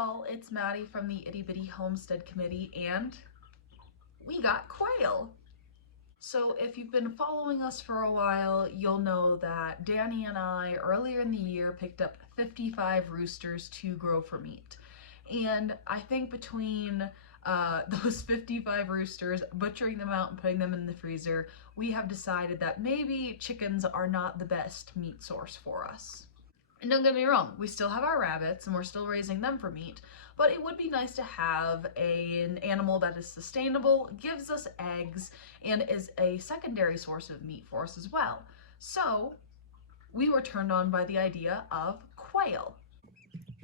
y'all, it's Maddie from the Itty Bitty Homestead Committee, and we got quail. So if you've been following us for a while, you'll know that Danny and I earlier in the year picked up 55 roosters to grow for meat. And I think between those 55 roosters, butchering them out and putting them in the freezer, we have decided that maybe chickens are not the best meat source for us. And don't get me wrong, we still have our rabbits and we're still raising them for meat, but it would be nice to have an animal that is sustainable, gives us eggs, and is a secondary source of meat for us as well. So we were turned on by the idea of quail.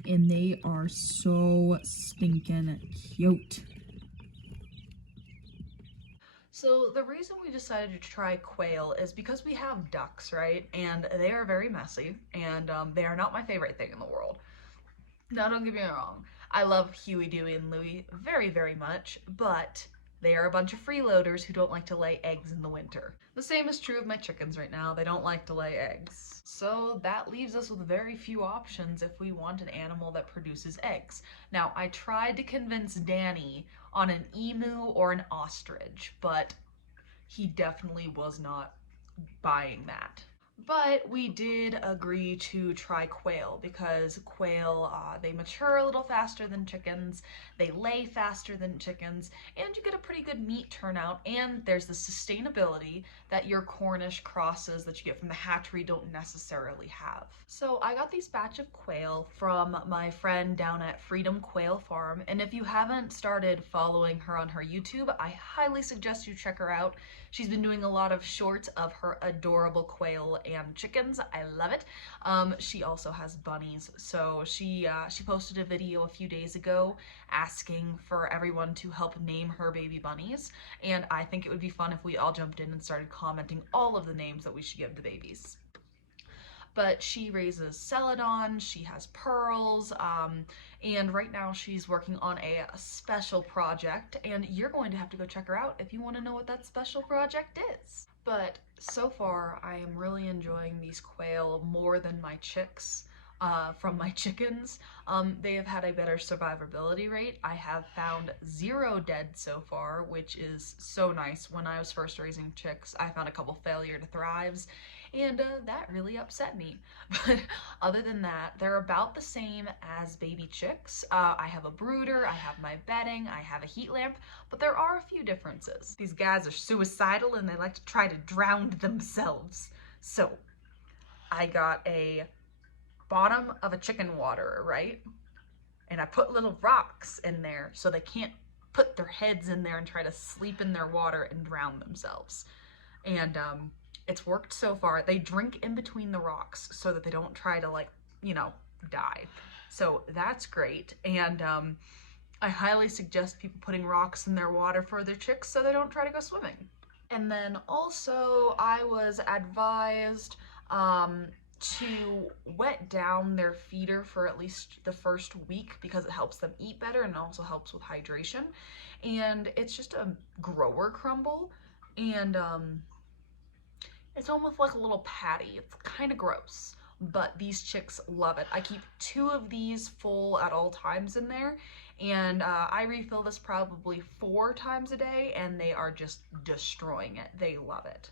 And they are so stinking cute. So the reason we decided to try quail is because we have ducks, right? And they are very messy, and they are not my favorite thing in the world. Now, don't get me wrong. I love Huey, Dewey, and Louie very, very much, but they are a bunch of freeloaders who don't like to lay eggs in the winter. The same is true of my chickens right now. They don't like to lay eggs. So that leaves us with very few options if we want an animal that produces eggs. Now, I tried to convince Danny on an emu or an ostrich, but he definitely was not buying that. But we did agree to try quail because quail, they mature a little faster than chickens, they lay faster than chickens, and you get a pretty good meat turnout, and there's the sustainability that your Cornish crosses that you get from the hatchery don't necessarily have. So I got these batch of quail from my friend down at Freedom Quail Farm, and if you haven't started following her on her YouTube, I highly suggest you check her out. She's been doing a lot of shorts of her adorable quail and chickens. I love it. She also has bunnies. So she posted a video a few days ago asking for everyone to help name her baby bunnies. And I think it would be fun if we all jumped in and started commenting all of the names that we should give the babies. But she raises celadon, she has pearls, and right now she's working on a special project, and you're going to have to go check her out if you want to know what that special project is. But so far, I am really enjoying these quail more than my chicks. From my chickens. They have had a better survivability rate. I have found 0 dead so far, which is so nice. When I was first raising chicks, I found a couple failure to thrives, and that really upset me. But other than that, they're about the same as baby chicks. I have a brooder, I have my bedding, I have a heat lamp, but there are a few differences. These guys are suicidal and they like to try to drown themselves. So I got a bottom of a chicken waterer, right? And I put little rocks in there so they can't put their heads in there and try to sleep in their water and drown themselves. And it's worked so far. They drink in between the rocks so that they don't try to, like, you know, die. So that's great. And I highly suggest people putting rocks in their water for their chicks so they don't try to go swimming. And then also I was advised to wet down their feeder for at least the first week because it helps them eat better and also helps with hydration. And it's just a grower crumble, and it's almost like a little patty. It's kind of gross, but these chicks love it. I keep 2 of these full at all times in there, and I refill this probably 4 times a day, and they are just destroying it. They love it.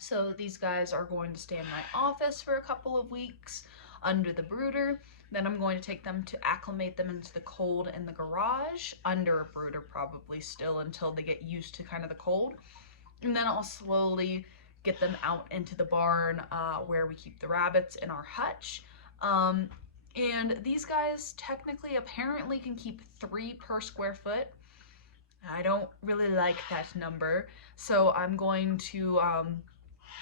So these guys are going to stay in my office for a couple of weeks under the brooder. Then I'm going to take them to acclimate them into the cold in the garage, under a brooder probably still until they get used to kind of the cold. And then I'll slowly get them out into the barn where we keep the rabbits in our hutch. And these guys technically apparently can keep 3 per square foot. I don't really like that number, so I'm going to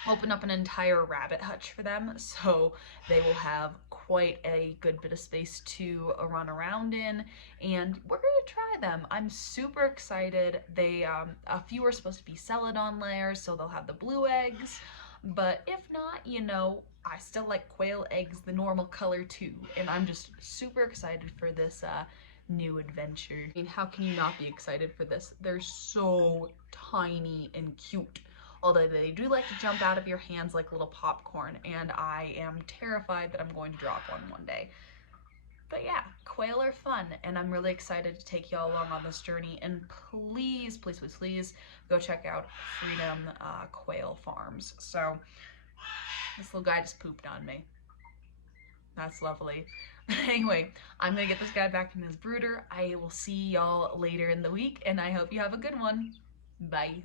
open up an entire rabbit hutch for them, so they will have quite a good bit of space to run around in, and we're gonna try them. I'm super excited. They a few are supposed to be celadon layers, so they'll have the blue eggs, but if not, you know, I still like quail eggs the normal color too, and I'm just super excited for this new adventure. I mean, how can you not be excited for this? They're so tiny and cute. although they do like to jump out of your hands like little popcorn, and I am terrified that I'm going to drop one day. But yeah, quail are fun, and I'm really excited to take y'all along on this journey. And please, please, please, please go check out Freedom Quail Farms. So this little guy just pooped on me. That's lovely. Anyway, I'm gonna get this guy back in his brooder. I will see y'all later in the week, and I hope you have a good one. Bye.